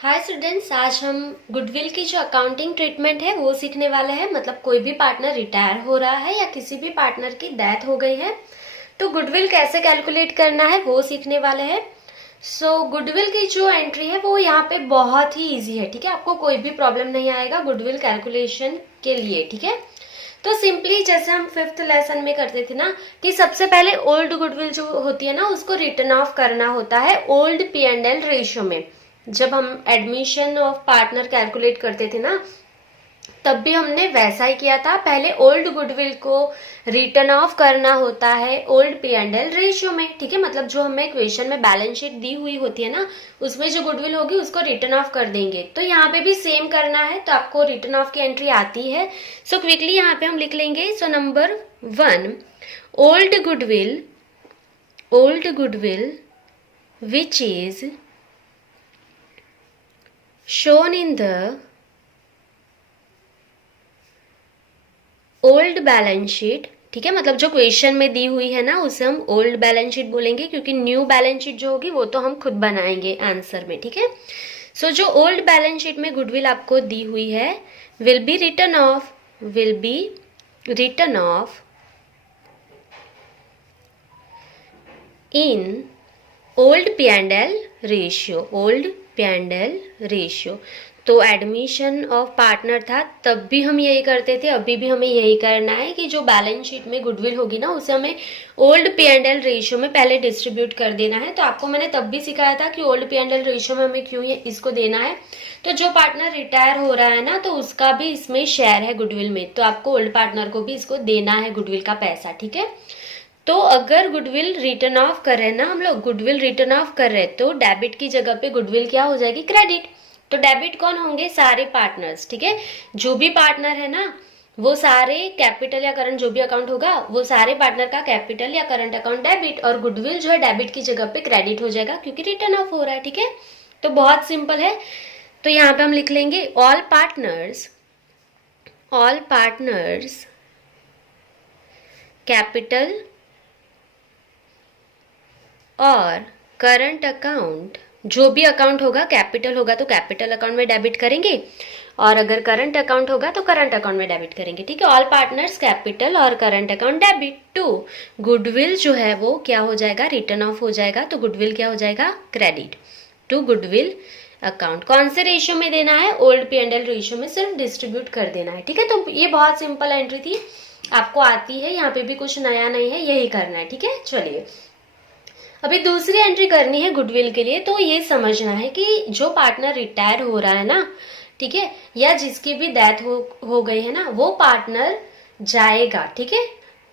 Hi students, आज हम goodwill की जो अकाउंटिंग ट्रीटमेंट है वो सीखने वाले हैं। मतलब कोई भी पार्टनर रिटायर हो रहा है या किसी भी पार्टनर की डेथ हो गई है तो गुडविल कैसे कैलकुलेट करना है वो सीखने वाले हैं। गुडविल की जो एंट्री है वो यहाँ पे बहुत ही इजी है। ठीक है, आपको कोई भी प्रॉब्लम नहीं आएगा गुडविल कैलकुलेशन के लिए। ठीक है, तो सिंपली जैसे हम फिफ्थ लेसन में करते थे ना कि सबसे पहले ओल्ड गुडविल जो होती है ना उसको रिटर्न ऑफ करना होता है ओल्ड P&L रेशियो में। जब हम एडमिशन ऑफ पार्टनर कैलकुलेट करते थे ना तब भी हमने वैसा ही किया था। पहले ओल्ड गुडविल को रिटर्न ऑफ करना होता है ओल्ड P&L रेशियो में। ठीक है, मतलब जो हमें क्वेश्चन में बैलेंस शीट दी हुई होती है ना उसमें जो गुडविल होगी उसको रिटर्न ऑफ कर देंगे। तो यहाँ पे भी सेम करना है, तो आपको रिटर्न ऑफ की एंट्री आती है। सो क्विकली यहाँ पे हम लिख लेंगे। So number 1, old goodwill which is shown in the old balance sheet. ठीक है, मतलब जो क्वेश्चन में दी हुई है ना उसे हम ओल्ड बैलेंस शीट बोलेंगे, क्योंकि न्यू बैलेंस शीट जो होगी वो तो हम खुद बनाएंगे आंसर में। ठीक है, सो जो ओल्ड बैलेंस शीट में गुडविल आपको दी हुई है will be return of in old P&L ratio. तो एडमिशन ऑफ पार्टनर था तब भी हम यही करते थे, अभी भी हमें यही करना है कि जो बैलेंस शीट में गुडविल होगी ना उसे हमें ओल्ड P&L रेशियो में पहले डिस्ट्रीब्यूट कर देना है। तो आपको मैंने तब भी सिखाया था कि ओल्ड P&L रेशियो में हमें क्यों इसको देना है। तो जो पार्टनर रिटायर हो रहा है ना तो उसका भी इसमें शेयर है गुडविल में, तो आपको ओल्ड पार्टनर को भी इसको देना है गुडविल का पैसा। ठीक है, तो अगर गुडविल रिटर्न ऑफ कर रहे हैं ना हम लोग, गुडविल रिटर्न ऑफ कर रहे हैं तो डेबिट की जगह पे गुडविल क्या हो जाएगी, क्रेडिट। तो डेबिट कौन होंगे, सारे पार्टनर्स। ठीक है, जो भी पार्टनर है ना वो सारे कैपिटल या करंट जो भी अकाउंट होगा वो सारे पार्टनर का कैपिटल या करंट अकाउंट डेबिट, और गुडविल जो है डेबिट की जगह पे क्रेडिट हो जाएगा क्योंकि रिटर्न ऑफ हो रहा है। ठीक है, तो बहुत सिंपल है। तो यहाँ पे हम लिख लेंगे ऑल पार्टनर्स कैपिटल और करंट अकाउंट, जो भी अकाउंट होगा कैपिटल होगा तो कैपिटल अकाउंट में डेबिट करेंगे, और अगर करंट अकाउंट होगा तो करंट अकाउंट में डेबिट करेंगे। ठीक है, ऑल पार्टनर्स कैपिटल और current account debit to goodwill जो है वो क्या हो जाएगा, रिटर्न ऑफ हो जाएगा। तो गुडविल क्या हो जाएगा, क्रेडिट टू गुडविल अकाउंट। कौन से रेशियो में देना है, ओल्ड P&L रेशियो में सिर्फ डिस्ट्रीब्यूट कर देना है। ठीक है, तो ये बहुत सिंपल एंट्री थी, आपको आती है, यहाँ पे भी कुछ नया नहीं है, यही करना है। ठीक है, चलिए अभी दूसरी एंट्री करनी है गुडविल के लिए। तो ये समझना है कि जो पार्टनर रिटायर हो रहा है ना, ठीक है, या जिसकी भी डेथ हो गई है ना वो पार्टनर जाएगा। ठीक है,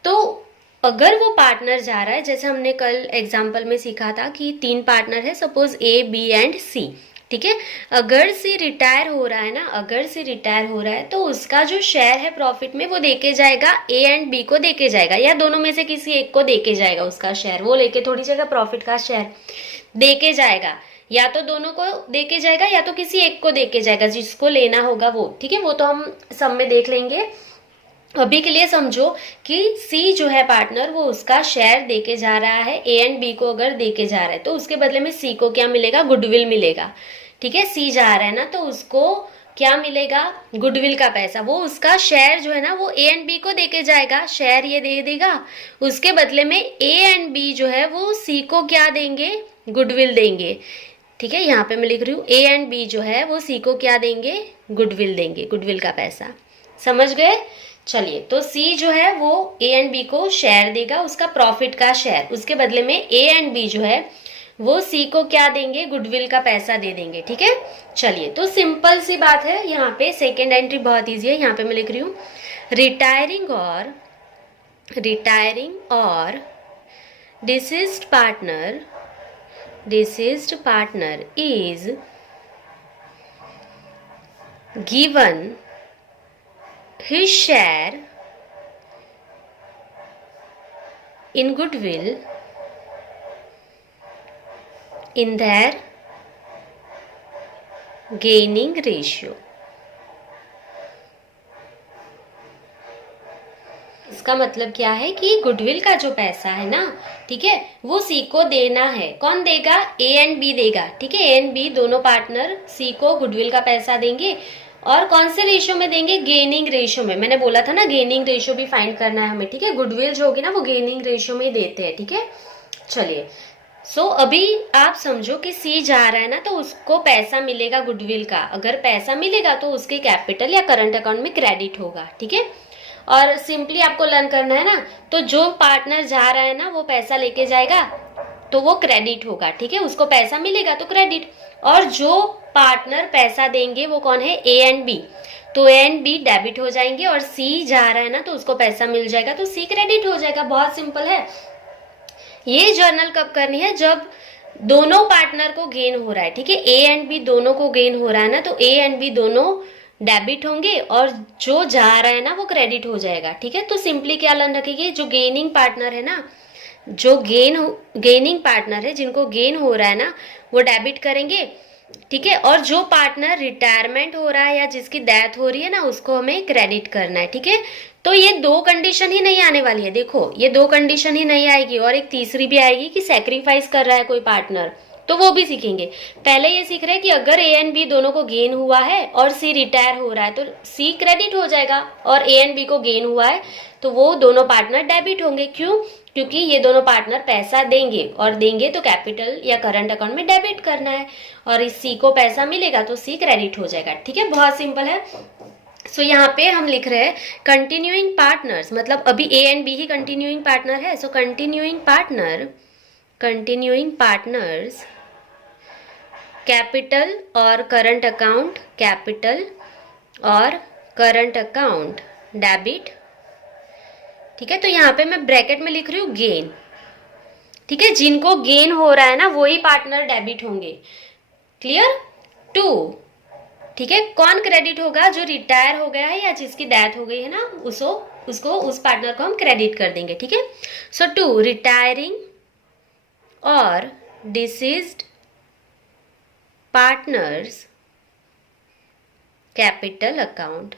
तो अगर वो पार्टनर जा रहा है, जैसे हमने कल एग्जाम्पल में सीखा था कि 3 पार्टनर है, suppose A, B and C। ठीक है, अगर सी रिटायर हो रहा है ना, अगर सी रिटायर हो रहा है तो उसका जो शेयर है प्रॉफिट में वो देके जाएगा A एंड B को देके जाएगा, या दोनों में से किसी एक को देके जाएगा। उसका शेयर वो लेके थोड़ी जगह प्रॉफिट का शेयर देके जाएगा, या तो दोनों को देके जाएगा या तो किसी एक को देके जाएगा, जिसको लेना होगा वो। ठीक है, वो तो हम सब में देख लेंगे। अभी के लिए समझो कि सी जो है पार्टनर वो उसका शेयर देके जा रहा है A एंड B को, अगर देके जा रहा है तो उसके बदले में सी को क्या मिलेगा, गुडविल मिलेगा। ठीक है, सी जा रहा है ना तो उसको क्या मिलेगा, गुडविल का पैसा। वो उसका शेयर जो है ना वो A एंड B को देके जाएगा, शेयर ये दे देगा, उसके बदले में A एंड B जो है वो सी को क्या देंगे, गुडविल देंगे। ठीक है, यहाँ पे मैं लिख रही हूँ A एंड B जो है वो सी को क्या देंगे, गुडविल देंगे, गुडविल का पैसा। समझ गए, चलिए तो सी जो है वो A एंड B को शेयर देगा, उसका प्रॉफिट का शेयर, उसके बदले में A एंड B जो है वो सी को क्या देंगे, गुडविल का पैसा दे देंगे। ठीक है, चलिए तो सिंपल सी बात है। यहाँ पे सेकेंड एंट्री बहुत इजी है, यहाँ पे मैं लिख रही हूँ रिटायरिंग और deceased partner is given his share in goodwill in their gaining ratio। इसका मतलब क्या है कि गुडविल का जो पैसा है ना, ठीक है, वो सी को देना है। कौन देगा? ए एंड बी देगा, ठीक है। ए एंड बी दोनों पार्टनर सी को गुडविल का पैसा देंगे। और कौन से रेशियो में देंगे? गेनिंग रेशियो में। मैंने बोला था ना गेनिंग रेशियो भी फाइंड करना है हमें, ठीक है। गुडविल जो होगी ना वो गेनिंग रेशियो में देते हैं, ठीक है। चलिए, अभी आप समझो कि सी जा रहा है ना, तो उसको पैसा मिलेगा गुडविल का। अगर पैसा मिलेगा तो उसके कैपिटल या करंट अकाउंट में क्रेडिट होगा, ठीक है। और सिंपली आपको लर्न करना है ना, तो जो पार्टनर जा रहा है ना वो पैसा लेके जाएगा तो वो क्रेडिट होगा, ठीक है। उसको पैसा मिलेगा तो क्रेडिट। और जो पार्टनर पैसा देंगे वो कौन है? A and B. तो ए एंड बी डेबिट हो जाएंगे और सी जा रहा है ना तो उसको पैसा मिल जाएगा तो सी क्रेडिट हो जाएगा। बहुत सिंपल है। ये जर्नल कब करनी है? जब दोनों पार्टनर को गेन हो रहा है, ठीक है। ए एंड बी दोनों को गेन हो रहा है ना, तो ए एंड बी दोनों डेबिट होंगे और जो जा रहा है ना वो क्रेडिट हो जाएगा, ठीक है। तो सिंपली क्या लर्न रखेंगे? जो गेनिंग पार्टनर है ना, जो गेनिंग पार्टनर है, जिनको गेन हो रहा है ना वो डेबिट करेंगे, ठीक है। और जो पार्टनर रिटायरमेंट हो रहा है या जिसकी डेथ हो रही है ना उसको हमें क्रेडिट करना है, ठीक है। तो ये दो कंडीशन ही नहीं आने वाली है, देखो ये दो कंडीशन ही नहीं आएगी और एक तीसरी भी आएगी कि सैक्रिफाइस कर रहा है कोई पार्टनर, तो वो भी सीखेंगे। पहले ये सीख रहे हैं कि अगर ए एंड बी दोनों को गेन हुआ है और सी रिटायर हो रहा है तो सी क्रेडिट हो जाएगा, और ए एंड बी को गेन हुआ है तो वो दोनों पार्टनर डेबिट होंगे। क्यों? क्योंकि ये दोनों पार्टनर पैसा देंगे और देंगे तो कैपिटल या करंट अकाउंट में डेबिट करना है, और इस सी को पैसा मिलेगा तो सी क्रेडिट हो जाएगा, ठीक है। बहुत सिंपल है। यहाँ पे हम लिख रहे हैं कंटिन्यूइंग पार्टनर्स, मतलब अभी ए एंड बी ही कंटिन्यूइंग पार्टनर है। कंटिन्यूइंग पार्टनर्स कैपिटल और करंट अकाउंट, कैपिटल और करंट अकाउंट डेबिट, ठीक है। तो यहाँ पे मैं ब्रैकेट में लिख रही हूँ गेन, ठीक है। जिनको गेन हो रहा है ना वही पार्टनर डेबिट होंगे। क्लियर? 2, ठीक है। कौन क्रेडिट होगा? जो रिटायर हो गया है या जिसकी डेथ हो गई है ना उसको उस पार्टनर को हम क्रेडिट कर देंगे, ठीक है। 2 रिटायरिंग और डिसीज्ड पार्टनर्स कैपिटल अकाउंट,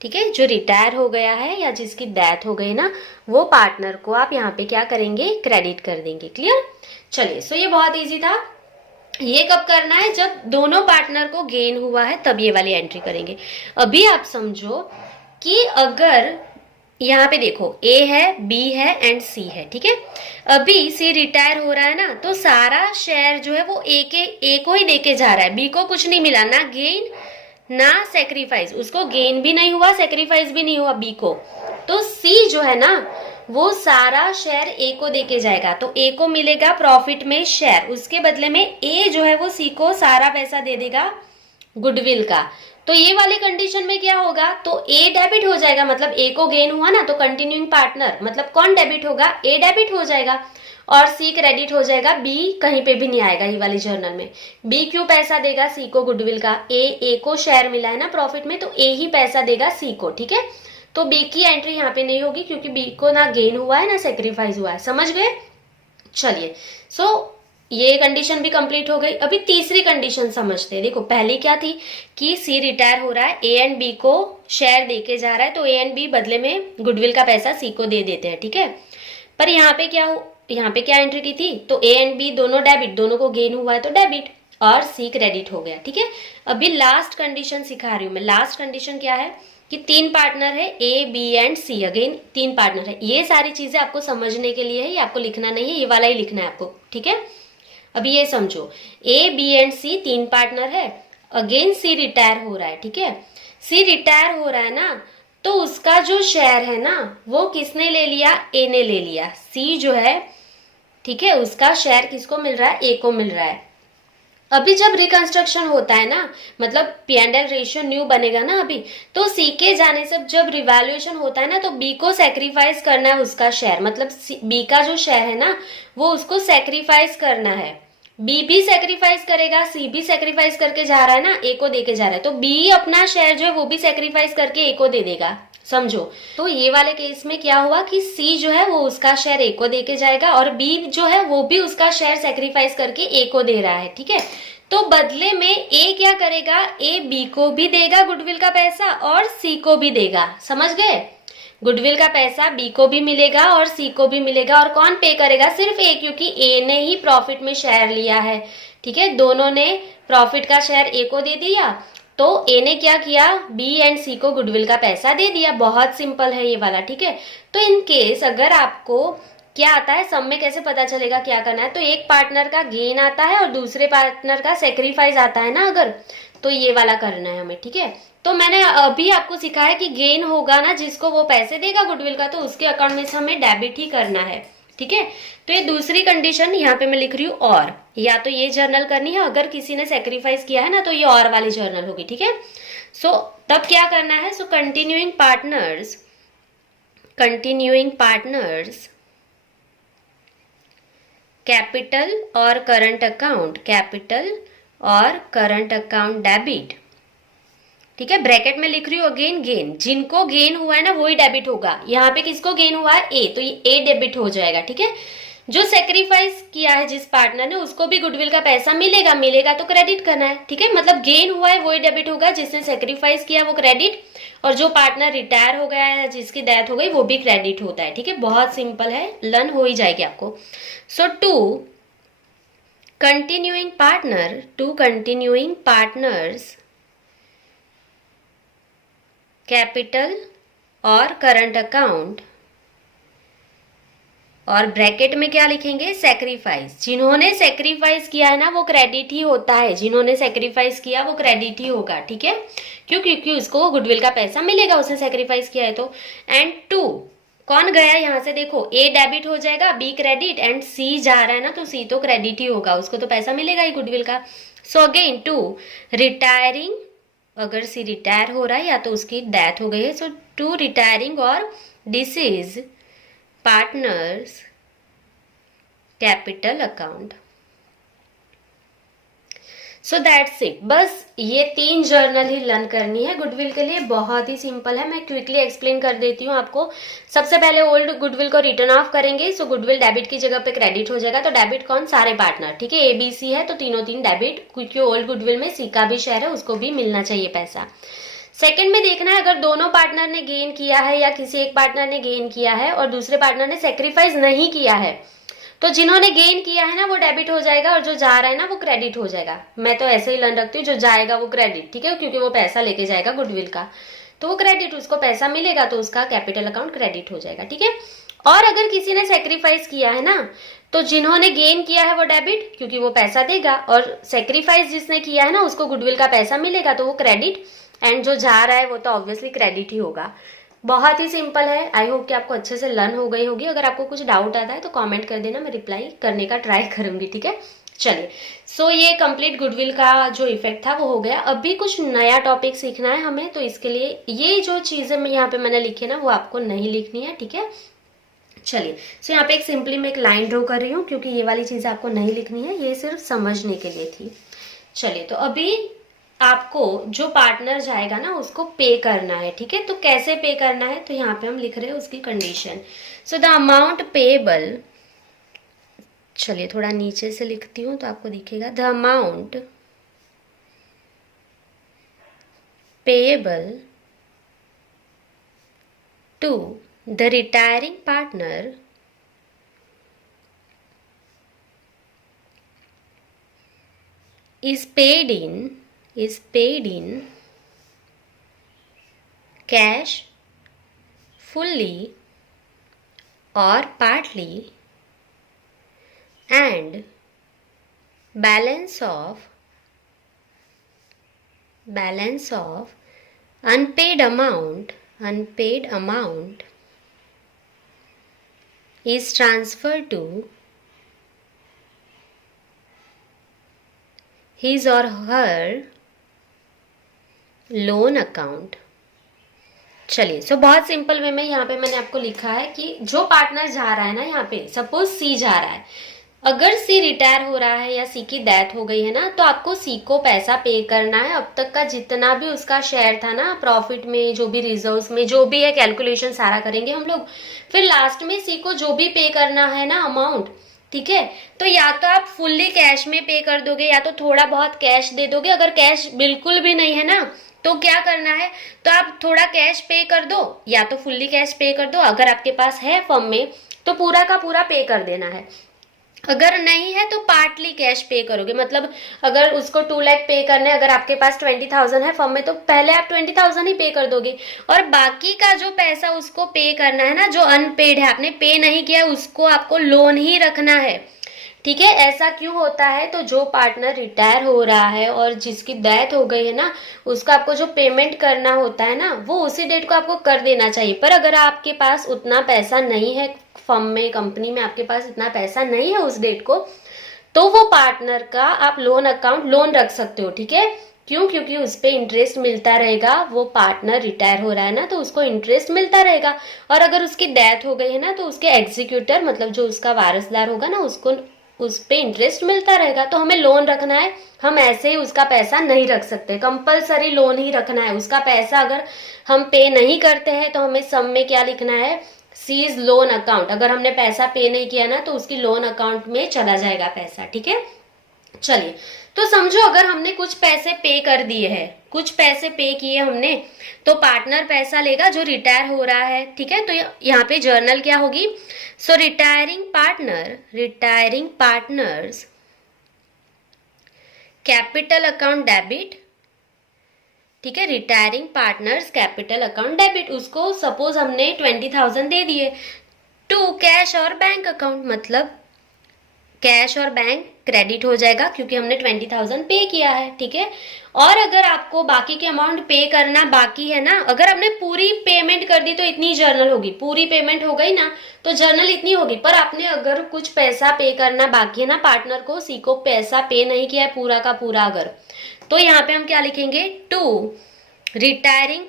ठीक है। जो रिटायर हो गया है या जिसकी डेथ हो गई ना वो पार्टनर को आप यहाँ पे क्या करेंगे? क्रेडिट कर देंगे। क्लियर? चलिए, ये बहुत इजी था। ये कब करना है? जब दोनों पार्टनर को गेन हुआ है तब ये वाली एंट्री करेंगे। अभी आप समझो कि अगर यहाँ पे देखो ए है, बी है एंड सी है, ठीक है। अभी सी रिटायर हो रहा है ना तो सारा शेयर जो है वो ए को ही देके जा रहा है, बी को कुछ नहीं मिला, ना गेन ना सेक्रीफाइस। उसको गेन भी नहीं हुआ, सेक्रीफाइस भी नहीं हुआ बी को। तो सी जो है ना वो सारा शेयर ए को देके जाएगा, तो ए को मिलेगा प्रॉफिट में शेयर। उसके बदले में ए जो है वो सी को सारा पैसा दे देगा गुडविल का। तो ये वाली कंडीशन में क्या होगा? तो ए डेबिट हो जाएगा, मतलब ए को गेन हुआ ना तो कंटिन्यूइंग पार्टनर मतलब कौन डेबिट होगा? ए डेबिट हो जाएगा और सी क्रेडिट हो जाएगा। बी कहीं पे भी नहीं आएगा ये वाली जर्नल में। बी क्यों पैसा देगा सी को गुडविल का? ए को शेयर मिला है ना प्रॉफिट में, तो ए ही पैसा देगा सी को, ठीक है। तो बी की एंट्री यहाँ पे नहीं होगी क्योंकि बी को ना गेन हुआ है ना सेक्रीफाइस हुआ है। समझ गए? चलिए, ये कंडीशन भी कंप्लीट हो गई। अभी तीसरी कंडीशन समझते हैं। देखो पहली क्या थी कि सी रिटायर हो रहा है, ए एंड बी को शेयर देके जा रहा है, तो ए एंड बी बदले में गुडविल का पैसा सी को दे देते हैं, ठीक है। पर यहाँ पे क्या एंट्री की थी? तो ए एंड बी दोनों डेबिट, दोनों को गेन हुआ है तो डेबिट, और सी क्रेडिट हो गया, ठीक है। अभी लास्ट कंडीशन सिखा रही हूँ मैं। लास्ट कंडीशन क्या है कि 3 पार्टनर है, A B and C. Again 3 partner है। ये सारी चीजें आपको समझने के लिए है, ये आपको लिखना नहीं है, ये वाला ही लिखना है आपको, ठीक है। अभी ये समझो, A B and C 3 partner है। अगेन सी रिटायर हो रहा है, ठीक है। सी रिटायर हो रहा है ना तो उसका जो शेयर है ना वो किसने ले लिया? ए ने ले लिया। सी जो है, ठीक है, उसका शेयर किसको मिल रहा है? ए को मिल रहा है। अभी जब रिकंस्ट्रक्शन होता है ना, मतलब P and L ratio new बनेगा ना अभी, तो सी के जाने से जब रिवैल्यूएशन होता है ना तो बी को सेक्रीफाइस करना है उसका शेयर, मतलब बी का जो शेयर है ना वो उसको सेक्रीफाइस करना है। बी भी सेक्रीफाइस करेगा, सी भी सेक्रीफाइस करके जा रहा है ना, ए को देके जा रहा है, तो बी अपना शेयर जो है वो भी सेक्रीफाइस करके ए को दे देगा। समझो, तो ये वाले केस में क्या हुआ कि सी जो है वो उसका शेयर ए को देके जाएगा और बी जो है वो भी उसका शेयर सेक्रीफाइस करके ए को दे रहा है, ठीक है। तो बदले में ए क्या करेगा, ए बी को भी देगा गुडविल का पैसा और सी को भी देगा, समझ गए। गुडविल का पैसा बी को भी मिलेगा और सी को भी मिलेगा, और कौन पे करेगा, सिर्फ ए, क्योंकि ए ने ही प्रॉफिट में शेयर लिया है, ठीक है। दोनों ने प्रॉफिट का शेयर ए को दे दिया, तो ए ने क्या किया, बी एंड सी को गुडविल का पैसा दे दिया। बहुत सिंपल है ये वाला, ठीक है। तो इन केस अगर आपको क्या आता है, सम में कैसे पता चलेगा क्या करना है, तो एक पार्टनर का गेन आता है और दूसरे पार्टनर का सेक्रीफाइस आता है ना अगर, तो ये वाला करना है हमें, ठीक है। तो मैंने अभी आपको सिखाया कि गेन होगा ना जिसको, वो पैसे देगा गुडविल का, तो उसके अकाउंट में से हमें डेबिट ही करना है, ठीक है। तो ये दूसरी कंडीशन यहाँ पे मैं लिख रही हूँ, और या तो ये जर्नल करनी है, अगर किसी ने सेक्रीफाइस किया है ना तो ये और वाली जर्नल होगी, ठीक है। सो तब क्या करना है, सो कंटिन्यूइंग पार्टनर्स कैपिटल और करंट अकाउंट डेबिट, ठीक है। ब्रैकेट में लिख रही हूँ अगेन, गेन, जिनको गेन हुआ है ना वही डेबिट होगा। यहाँ पे किसको गेन हुआ है, ए, तो ये ए डेबिट हो जाएगा, ठीक है। जो सेक्रीफाइस किया है जिस पार्टनर ने, उसको भी गुडविल का पैसा मिलेगा तो क्रेडिट करना है, ठीक है। मतलब गेन हुआ है वही डेबिट होगा, जिसने सेक्रीफाइस किया वो क्रेडिट, और जो पार्टनर रिटायर हो गया है, जिसकी डेथ हो गई, वो भी क्रेडिट होता है, ठीक है। बहुत सिंपल है, लर्न हो ही जाएगी आपको। सो टू कंटिन्यूइंग पार्टनर्स कैपिटल और करंट अकाउंट, और ब्रैकेट में क्या लिखेंगे, सेक्रीफाइस। जिन्होंने सेक्रीफाइस किया है ना वो क्रेडिट ही होता है, जिन्होंने सेक्रीफाइस किया वो क्रेडिट ही होगा, ठीक है। क्यों, क्योंकि उसको गुडविल का पैसा मिलेगा, उसने सेक्रीफाइस किया है तो। एंड टू, कौन गया यहाँ से, देखो ए डेबिट हो जाएगा, बी क्रेडिट, एंड सी जा रहा है ना तो सी तो क्रेडिट ही होगा, उसको तो पैसा मिलेगा ही गुडविल का। सो अगेन टू रिटायरिंग, अगर सी रिटायर हो रहा है या तो उसकी डेथ हो गई है, सो टू रिटायरिंग और disease partners capital account. So that's it, बस ये 3 जर्नल ही लर्न करनी है गुडविल के लिए, बहुत ही सिंपल है। मैं क्विकली एक्सप्लेन कर देती हूँ आपको। सबसे पहले ओल्ड गुडविल को रिटर्न ऑफ करेंगे, सो गुडविल डेबिट की जगह पे क्रेडिट हो जाएगा। तो डेबिट कौन, सारे पार्टनर, ठीक है। ए बी सी है तो तीनों तीन डेबिट, क्योंकि ओल्ड गुडविल में सी का भी शेयर है, उसको भी मिलना चाहिए पैसा। सेकंड में देखना है, अगर दोनों पार्टनर ने गेन किया है या किसी एक पार्टनर ने गेन किया है और दूसरे पार्टनर ने सेक्रीफाइस नहीं किया है, तो जिन्होंने गेन किया है ना वो डेबिट हो जाएगा और जो जा रहा है ना वो क्रेडिट हो जाएगा। मैं तो ऐसे ही लर्न रखती हूँ, जो जाएगा वो क्रेडिट, ठीक है, क्योंकि वो पैसा लेके जाएगा गुडविल का, तो वो क्रेडिट, उसको पैसा मिलेगा तो उसका कैपिटल अकाउंट क्रेडिट हो जाएगा, ठीक है। और अगर किसी ने सेक्रीफाइस किया है ना, तो जिन्होंने गेन किया है वो डेबिट, क्योंकि वो पैसा देगा, और सेक्रीफाइस जिसने किया है ना उसको गुडविल का पैसा मिलेगा तो वो क्रेडिट, एंड जो जा रहा है वो तो ऑब्वियसली क्रेडिट ही होगा। बहुत ही सिंपल है। आई होप कि आपको अच्छे से लर्न हो गई होगी। अगर आपको कुछ डाउट आता है तो कमेंट कर देना, मैं रिप्लाई करने का ट्राई करूंगी, ठीक है। चलिए, सो ये कंप्लीट गुडविल का जो इफेक्ट था वो हो गया। अभी कुछ नया टॉपिक सीखना है हमें, तो इसके लिए ये जो चीजें यहाँ पे मैंने लिखी है ना वो आपको नहीं लिखनी है, ठीक है। चलिए, सो यहाँ पे एक सिंपली मैं एक लाइन ड्रॉ कर रही हूँ, क्योंकि ये वाली चीजें आपको नहीं लिखनी है, ये सिर्फ समझने के लिए थी। चलिए, तो अभी आपको जो पार्टनर जाएगा ना उसको पे करना है, ठीक है। तो कैसे पे करना है, तो यहाँ पे हम लिख रहे हैं उसकी condition. So the amount payable, चलिए थोड़ा नीचे से लिखती हूँ तो आपको दिखेगा। The amount payable to the retiring partner is paid in cash fully or partly, and balance of unpaid amount is transferred to his or her loan account. चलिए, सो बहुत सिंपल वे में यहाँ पे मैंने आपको लिखा है कि जो पार्टनर जा रहा है ना, यहाँ पे सपोज सी जा रहा है, अगर सी रिटायर हो रहा है या सी की डेथ हो गई है ना, तो आपको सी को पैसा पे करना है। अब तक का जितना भी उसका शेयर था ना, प्रॉफिट में, जो भी रिजर्व्स में, जो भी है, कैलकुलेशन सारा करेंगे हम लोग। फिर लास्ट में सी को जो भी पे करना है ना अमाउंट, ठीक है। तो या तो आप फुल्ली कैश में पे कर दोगे या तो थोड़ा बहुत कैश दे दोगे। अगर कैश बिल्कुल भी नहीं है ना तो क्या करना है, तो आप थोड़ा कैश पे कर दो या तो फुल्ली कैश पे कर दो। अगर आपके पास है फर्म में तो पूरा का पूरा पे कर देना है। अगर नहीं है तो पार्टली कैश पे करोगे, मतलब अगर उसको 2 लाख पे करने, अगर आपके पास 20,000 है फर्म में तो पहले आप 20,000 ही पे कर दोगे और बाकी का जो पैसा उसको पे करना है ना, जो अनपेड है आपने पे नहीं किया उसको आपको लोन ही रखना है। ठीक है। ऐसा क्यों होता है, तो जो पार्टनर रिटायर हो रहा है और जिसकी डेथ हो गई है ना, उसका आपको जो पेमेंट करना होता है ना वो उसी डेट को आपको कर देना चाहिए। पर अगर आपके पास उतना पैसा नहीं है, फर्म में कंपनी में आपके पास इतना पैसा नहीं है उस डेट को, तो वो पार्टनर का आप लोन अकाउंट लोन रख सकते हो। ठीक है। क्यों? क्योंकि उस पे इंटरेस्ट मिलता रहेगा। वो पार्टनर रिटायर हो रहा है ना तो उसको इंटरेस्ट मिलता रहेगा। और अगर उसकी डेथ हो गई है ना तो उसके एग्जीक्यूटर, मतलब जो उसका वारिसदार होगा ना, उसको उस पे इंटरेस्ट मिलता रहेगा। तो हमें लोन रखना है, हम ऐसे ही उसका पैसा नहीं रख सकते, कंपलसरी लोन ही रखना है। उसका पैसा अगर हम पे नहीं करते हैं तो हमें सम में क्या लिखना है, सीज लोन अकाउंट। अगर हमने पैसा पे नहीं किया ना तो उसकी लोन अकाउंट में चला जाएगा पैसा। ठीक है। चलिए, तो समझो अगर हमने कुछ पैसे पे कर दिए हैं, कुछ पैसे पे किए हमने, तो पार्टनर पैसा लेगा जो रिटायर हो रहा है। ठीक है। तो यहाँ पे जर्नल क्या होगी, so retiring partners capital account debit. ठीक है। Retiring partners capital account debit, उसको सपोज हमने 20,000 दे दिए टू कैश और बैंक अकाउंट, मतलब कैश और बैंक क्रेडिट हो जाएगा क्योंकि हमने 20,000 पे किया है। ठीक है। और अगर आपको बाकी के अमाउंट पे करना बाकी है ना, अगर हमने पूरी पेमेंट कर दी तो इतनी जर्नल होगी, पूरी पेमेंट हो गई ना तो जर्नल इतनी होगी। पर आपने अगर कुछ पैसा पे करना बाकी है ना पार्टनर को, सी को पैसा पे नहीं किया है पूरा का पूरा, अगर तो यहाँ पे हम क्या लिखेंगे, to retiring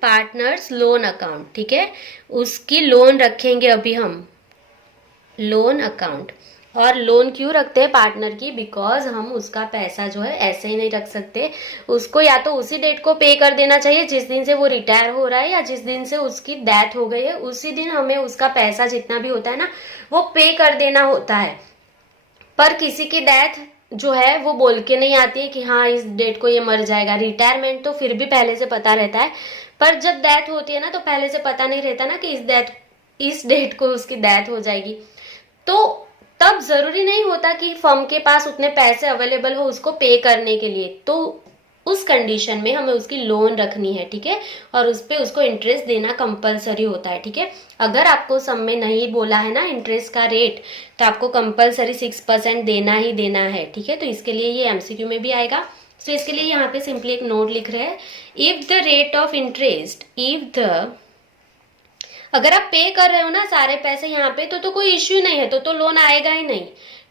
partners loan account. ठीक है। उसकी लोन रखेंगे अभी हम, लोन अकाउंट। और लोन क्यों रखते हैं पार्टनर की, बिकॉज हम उसका पैसा जो है ऐसे ही नहीं रख सकते, उसको या तो उसी डेट को पे कर देना चाहिए जिस दिन से वो रिटायर हो रहा है, या जिस दिन से उसकी डेथ हो गई है उसी दिन हमें उसका पैसा जितना भी होता है ना वो पे कर देना होता है। पर किसी की डेथ जो है वो बोल के नहीं आती है कि हाँ इस डेट को ये मर जाएगा। रिटायरमेंट तो फिर भी पहले से पता रहता है, पर जब डेथ होती है ना तो पहले से पता नहीं रहता ना कि इस डेट को उसकी डेथ हो जाएगी। तो तब जरूरी नहीं होता कि फर्म के पास उतने पैसे अवेलेबल हो उसको पे करने के लिए, तो उस कंडीशन में हमें उसकी लोन रखनी है। ठीक है। और उस पे उसको इंटरेस्ट देना कंपलसरी होता है। ठीक है। अगर आपको सम में नहीं बोला है ना इंटरेस्ट का रेट, तो आपको कंपलसरी 6% देना ही देना है। ठीक है। तो इसके लिए ये एमसीक्यू में भी आएगा। सो इसके लिए यहाँ पे सिंपली एक नोट लिख रहे हैं, if the rate of interest, अगर आप पे कर रहे हो ना सारे पैसे यहाँ पे तो कोई इश्यू नहीं है, तो लोन आएगा ही नहीं।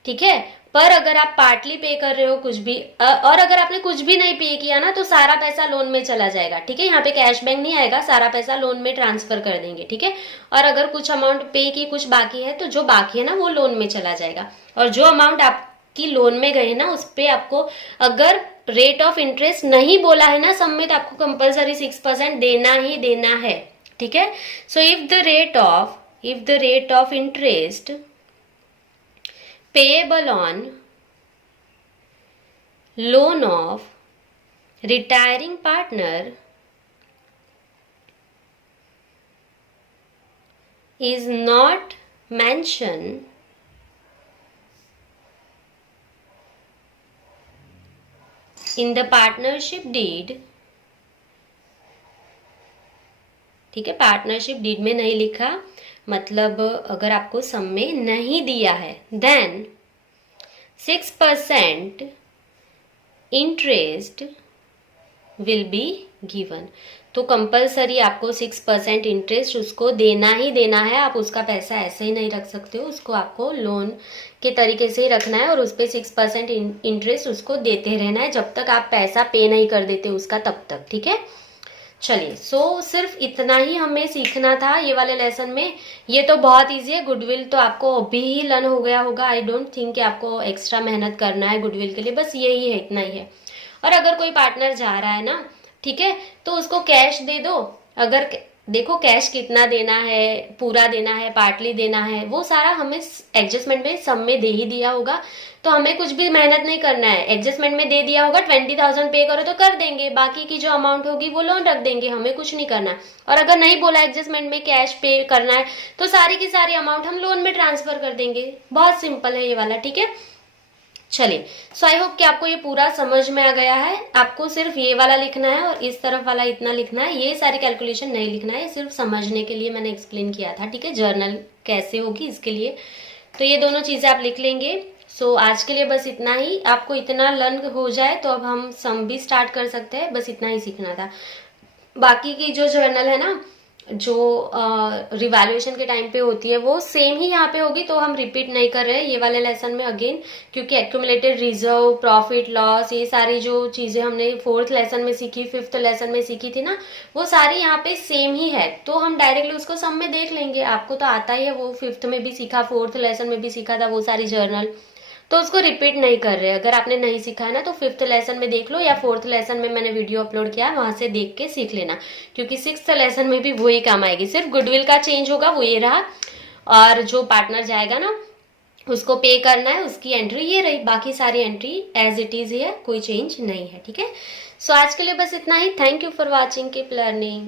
ठीक है। पर अगर आप पार्टली पे कर रहे हो कुछ भी, और अगर आपने कुछ भी नहीं पे किया ना तो सारा पैसा लोन में चला जाएगा। ठीक है। यहाँ पे कैश बैंक नहीं आएगा, सारा पैसा लोन में ट्रांसफर कर देंगे। ठीक है। और अगर कुछ अमाउंट पे की कुछ बाकी है तो जो बाकी है ना वो लोन में चला जाएगा। और जो अमाउंट आपकी लोन में गए ना उस पे आपको अगर रेट ऑफ इंटरेस्ट नहीं बोला है ना सब में, तो आपको कंपल्सरी 6% देना ही देना है। ठीक है। So if the rate of interest payable on loan of retiring partner is not mentioned in the partnership deed, ठीक है, पार्टनरशिप डीड में नहीं लिखा, मतलब अगर आपको सम में नहीं दिया है, then 6% interest will be given. तो कंपलसरी आपको 6% इंटरेस्ट उसको देना ही देना है। आप उसका पैसा ऐसे ही नहीं रख सकते हो, उसको आपको लोन के तरीके से ही रखना है और उस पर 6% इंटरेस्ट उसको देते रहना है जब तक आप पैसा पे नहीं कर देते उसका, तब तक। ठीक है। चलिए, सो सिर्फ इतना ही हमें सीखना था ये वाले लेसन में। ये तो बहुत इजी है। गुडविल तो आपको अभी ही लर्न हो गया होगा। आई डोंट थिंक कि आपको एक्स्ट्रा मेहनत करना है गुडविल के लिए, बस यही है, इतना ही है। और अगर कोई पार्टनर जा रहा है ना, ठीक है, तो उसको कैश दे दो। अगर देखो कैश कितना देना है, पूरा देना है, पार्टली देना है, वो सारा हमें एडजस्टमेंट में सब में दे ही दिया होगा। तो हमें कुछ भी मेहनत नहीं करना है, एडजस्टमेंट में दे दिया होगा 20,000 पे करो तो कर देंगे, बाकी की जो अमाउंट होगी वो लोन रख देंगे, हमें कुछ नहीं करना है। और अगर नहीं बोला एडजस्टमेंट में कैश पे करना है तो सारी की सारी अमाउंट हम लोन में ट्रांसफर कर देंगे। बहुत सिंपल है ये वाला, ठीक है। चलिए, सो आई होप कि आपको ये पूरा समझ में आ गया है। आपको सिर्फ ये वाला लिखना है और इस तरफ वाला इतना लिखना है, ये सारी कैलकुलेशन नहीं लिखना है, सिर्फ समझने के लिए मैंने एक्सप्लेन किया था, ठीक है। जर्नल कैसे होगी इसके लिए, तो ये दोनों चीजें आप लिख लेंगे। सो आज के लिए बस इतना ही, आपको इतना लर्न हो जाए तो अब हम सम भी स्टार्ट कर सकते हैं, बस इतना ही सीखना था। बाकी की जो जर्नल है ना, जो रिवैल्यूएशन के टाइम पे होती है वो सेम ही यहाँ पे होगी, तो हम रिपीट नहीं कर रहे हैं ये वाले लेसन में अगेन, क्योंकि एक्यूमुलेटेड रिजर्व, प्रॉफिट लॉस, ये सारी जो चीजें हमने फोर्थ लेसन में सीखी, फिफ्थ लेसन में सीखी थी ना, वो सारी यहाँ पे सेम ही है। तो हम डायरेक्टली उसको सम में देख लेंगे, आपको तो आता ही है, वो फिफ्थ में भी सीखा, फोर्थ लेसन में भी सीखा था वो सारी जर्नल, तो उसको रिपीट नहीं कर रहे। अगर आपने नहीं सीखा है ना तो फिफ्थ लेसन में देख लो, या फोर्थ लेसन में मैंने वीडियो अपलोड किया है वहां से देख के सीख लेना, क्योंकि सिक्स्थ लेसन में भी वही काम आएगी, सिर्फ गुडविल का चेंज होगा, वो ये रहा। और जो पार्टनर जाएगा ना उसको पे करना है, उसकी एंट्री ये रही, बाकी सारी एंट्री एज इट इज है, कोई चेंज नहीं है, ठीक है। सो आज के लिए बस इतना ही। Thank you for watching, keep learning.